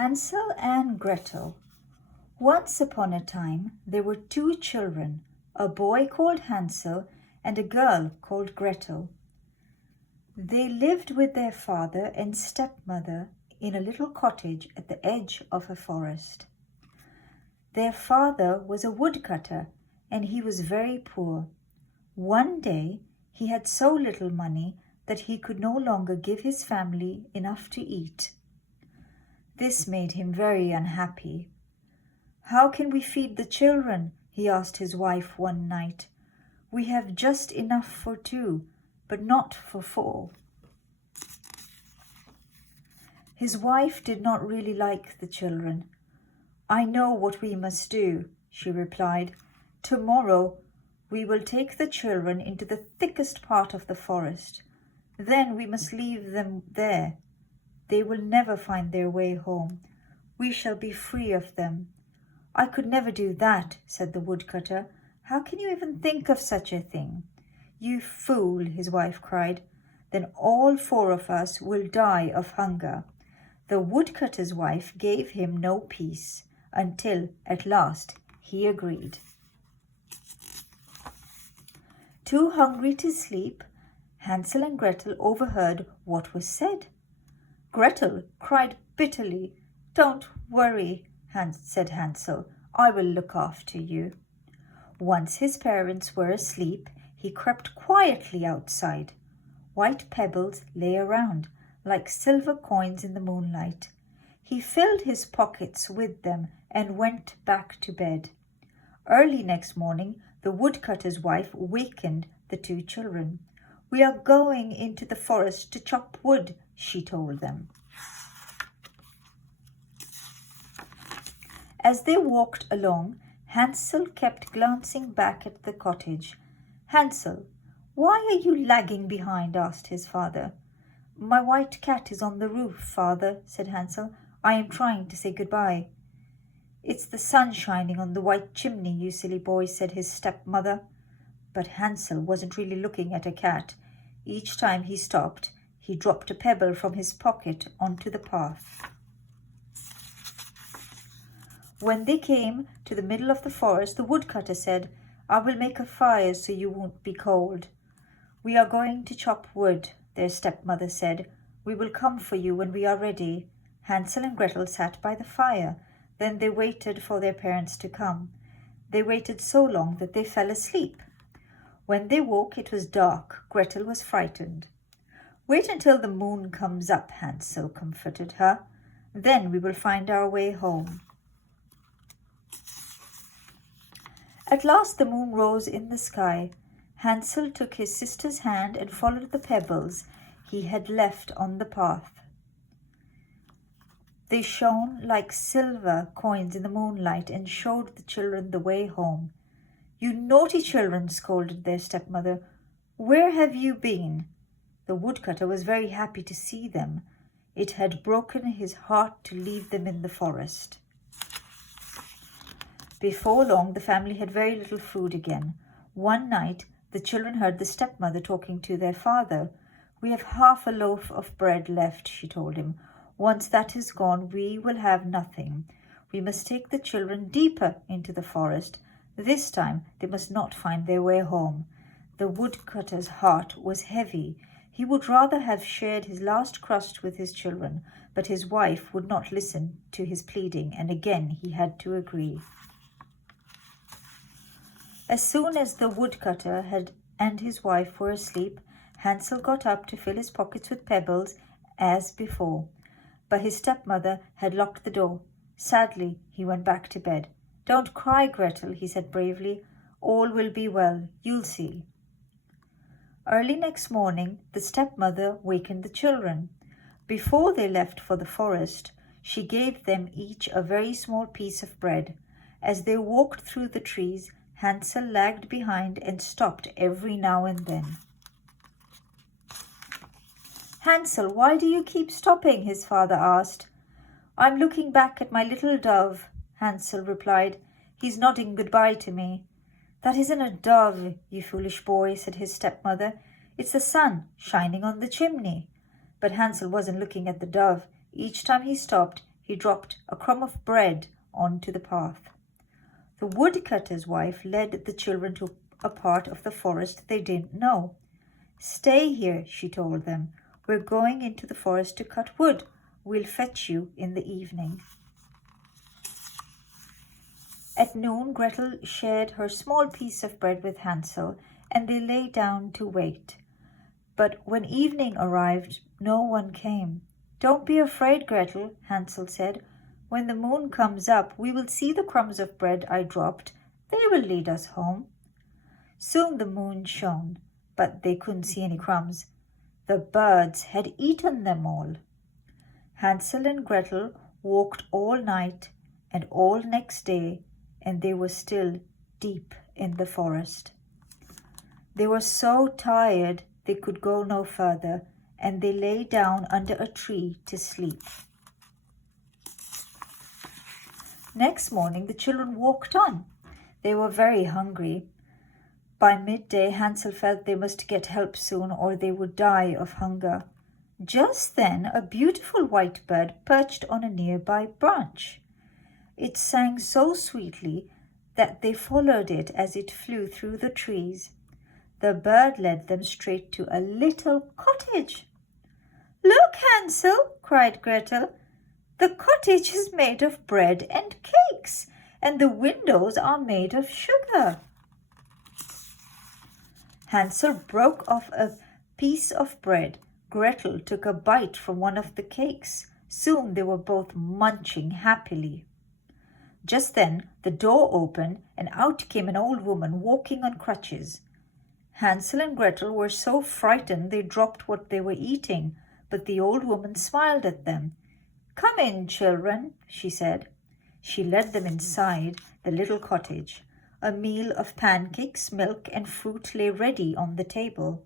Hansel and Gretel. Once upon a time there were two children, a boy called Hansel and a girl called Gretel. They lived with their father and stepmother in a little cottage at the edge of a forest. Their father was a woodcutter and he was very poor. One day he had so little money that he could no longer give his family enough to eat. This made him very unhappy. "How can we feed the children?" he asked his wife one night. "We have just enough for 2, but not for 4. His wife did not really like the children. "I know what we must do," she replied. "Tomorrow we will take the children into the thickest part of the forest. Then we must leave them there. They will never find their way home. We shall be free of them." "I could never do that," said the woodcutter. "How can you even think of such a thing?" "You fool," his wife cried. "Then all 4 of us will die of hunger." The woodcutter's wife gave him no peace until at last he agreed. Too hungry to sleep, Hansel and Gretel overheard what was said. Gretel cried bitterly. "Don't worry," said Hansel. "I will look after you." Once his parents were asleep, he crept quietly outside. White pebbles lay around like silver coins in the moonlight. He filled his pockets with them and went back to bed. Early next morning, the woodcutter's wife wakened the 2 children. "We are going into the forest to chop wood," she told them. As they walked along, Hansel kept glancing back at the cottage. "Hansel, why are you lagging behind?" asked his father. "My white cat is on the roof, father," said Hansel. "I am trying to say goodbye." "It's the sun shining on the white chimney, you silly boy," said his stepmother. But Hansel wasn't really looking at a cat. Each time he stopped, he dropped a pebble from his pocket onto the path. When they came to the middle of the forest, the woodcutter said, "I will make a fire so you won't be cold." "We are going to chop wood," their stepmother said. "We will come for you when we are ready." Hansel and Gretel sat by the fire. Then they waited for their parents to come. They waited so long that they fell asleep. When they woke, it was dark. Gretel was frightened. "Wait until the moon comes up," Hansel comforted her. "Then we will find our way home." At last the moon rose in the sky. Hansel took his sister's hand and followed the pebbles he had left on the path. They shone like silver coins in the moonlight and showed the children the way home. "You naughty children," scolded their stepmother. "Where have you been?" The woodcutter was very happy to see them. It had broken his heart to leave them in the forest. Before long, the family had very little food again. One night, the children heard the stepmother talking to their father. "We have half a loaf of bread left," she told him. "Once that is gone, we will have nothing. We must take the children deeper into the forest. This time, they must not find their way home." The woodcutter's heart was heavy. He would rather have shared his last crust with his children, but his wife would not listen to his pleading, and again he had to agree. As soon as the woodcutter and his wife were asleep, Hansel got up to fill his pockets with pebbles as before. But his stepmother had locked the door. Sadly, he went back to bed. "Don't cry, Gretel," he said bravely. "All will be well. You'll see." Early next morning, the stepmother wakened the children. Before they left for the forest, she gave them each a very small piece of bread. As they walked through the trees, Hansel lagged behind and stopped every now and then. "Hansel, why do you keep stopping?" his father asked. "I'm looking back at my little dove," Hansel replied. "He's nodding goodbye to me." "That isn't a dove, you foolish boy," said his stepmother. "It's the sun shining on the chimney." But Hansel wasn't looking at the dove. Each time he stopped, he dropped a crumb of bread onto the path. The woodcutter's wife led the children to a part of the forest they didn't know. "Stay here," she told them. "We're going into the forest to cut wood. We'll fetch you in the evening." At noon, Gretel shared her small piece of bread with Hansel, and they lay down to wait. But when evening arrived, no one came. "Don't be afraid, Gretel," Hansel said. "When the moon comes up, we will see the crumbs of bread I dropped. They will lead us home." Soon the moon shone, but they couldn't see any crumbs. The birds had eaten them all. Hansel and Gretel walked all night and all next day, and they were still deep in the forest. They were so tired they could go no further, and they lay down under a tree to sleep. Next morning the children walked on. They were very hungry. By midday Hansel felt they must get help soon or they would die of hunger. Just then a beautiful white bird perched on a nearby branch. It sang so sweetly that they followed it as it flew through the trees. The bird led them straight to a little cottage. "Look, Hansel," cried Gretel. "The cottage is made of bread and cakes, and the windows are made of sugar." Hansel broke off a piece of bread. Gretel took a bite from one of the cakes. Soon they were both munching happily. Just then the door opened, and out came an old woman walking on crutches. Hansel and Gretel were so frightened they dropped what they were eating, but the old woman smiled at them. "Come in, children," she said. She led them inside the little cottage. A meal of pancakes, milk, and fruit lay ready on the table.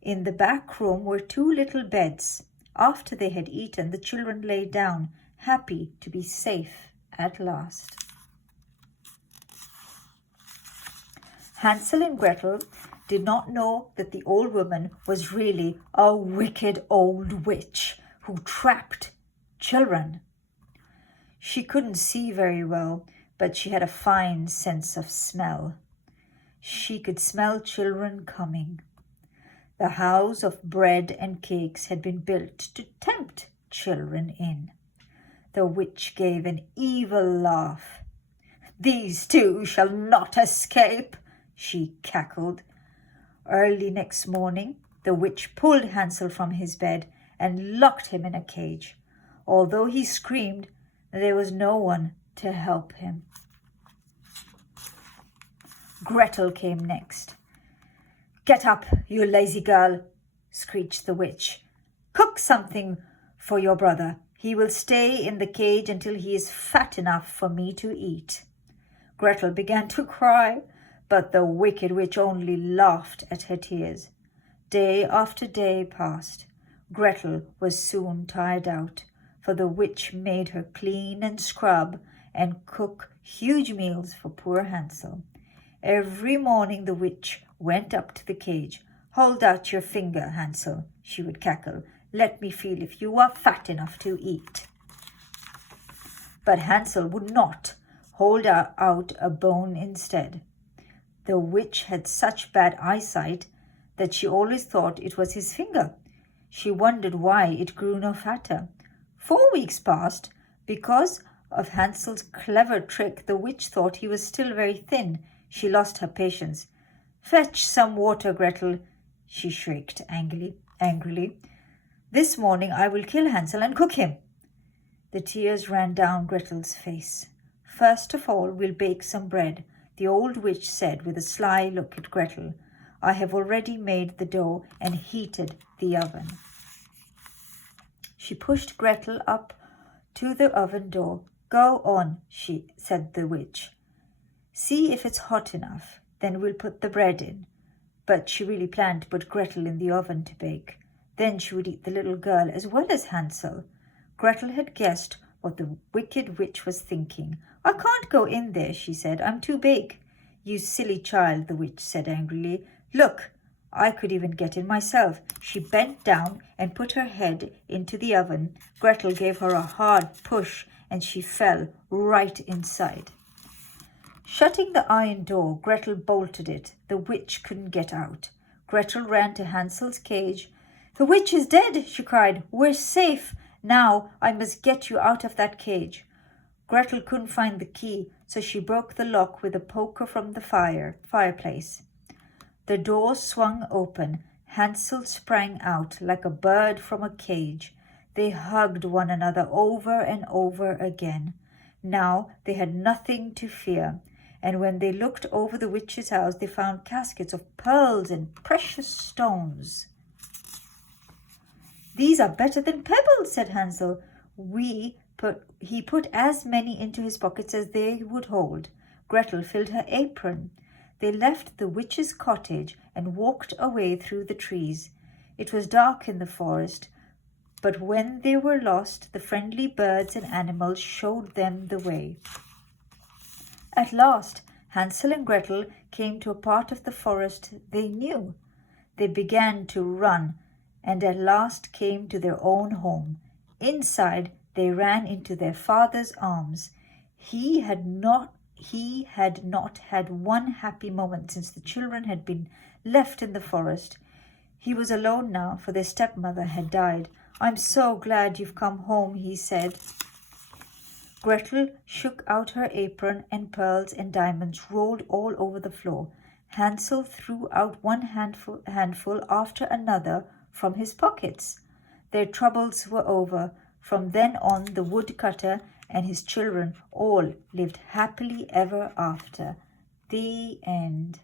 In the back room were 2 little beds. After they had eaten, the children lay down, happy to be safe at last. Hansel and Gretel did not know that the old woman was really a wicked old witch who trapped children. She couldn't see very well, but she had a fine sense of smell. She could smell children coming. The house of bread and cakes had been built to tempt children in. The witch gave an evil laugh. "These 2 shall not escape," she cackled. Early next morning, the witch pulled Hansel from his bed and locked him in a cage. Although he screamed, there was no one to help him. Gretel came next. "Get up, you lazy girl," screeched the witch. "Cook something for your brother. He will stay in the cage until he is fat enough for me to eat." Gretel began to cry, but the wicked witch only laughed at her tears. Day after day passed. Gretel was soon tired out, for the witch made her clean and scrub and cook huge meals for poor Hansel. Every morning the witch went up to the cage. "Hold out your finger, Hansel," she would cackle. "Let me feel if you are fat enough to eat." But Hansel would not hold out a bone instead. The witch had such bad eyesight that she always thought it was his finger. She wondered why it grew no fatter. 4 weeks passed. Because of Hansel's clever trick, the witch thought he was still very thin. She lost her patience. "Fetch some water, Gretel," she shrieked angrily. "This morning I will kill Hansel and cook him." The tears ran down Gretel's face. "First of all, we'll bake some bread," the old witch said with a sly look at Gretel. "I have already made the dough and heated the oven." She pushed Gretel up to the oven door. "Go on," said the witch. "See if it's hot enough. Then we'll put the bread in." But she really planned to put Gretel in the oven to bake. Then she would eat the little girl as well as Hansel. Gretel had guessed what the wicked witch was thinking. "I can't go in there," she said. "I'm too big." "You silly child," the witch said angrily. "Look, I could even get in myself." She bent down and put her head into the oven. Gretel gave her a hard push and she fell right inside. Shutting the iron door, Gretel bolted it. The witch couldn't get out. Gretel ran to Hansel's cage. "The witch is dead," she cried. "We're safe. Now I must get you out of that cage." Gretel couldn't find the key, so she broke the lock with a poker from the fireplace. The door swung open. Hansel sprang out like a bird from a cage. They hugged one another over and over again. Now they had nothing to fear, and when they looked over the witch's house, they found caskets of pearls and precious stones. "These are better than pebbles," said Hansel. He put as many into his pockets as they would hold. Gretel filled her apron. They left the witch's cottage and walked away through the trees. It was dark in the forest, but when they were lost, the friendly birds and animals showed them the way. At last, Hansel and Gretel came to a part of the forest they knew. They began to run and at last came to their own home. Inside, they ran into their father's arms. He had not had one happy moment since the children had been left in the forest. He was alone now, for their stepmother had died. "I'm so glad you've come home," he said. Gretel shook out her apron, and pearls and diamonds rolled all over the floor. Hansel threw out one handful after another from his pockets. Their troubles were over. From then on, the woodcutter and his children all lived happily ever after. The end.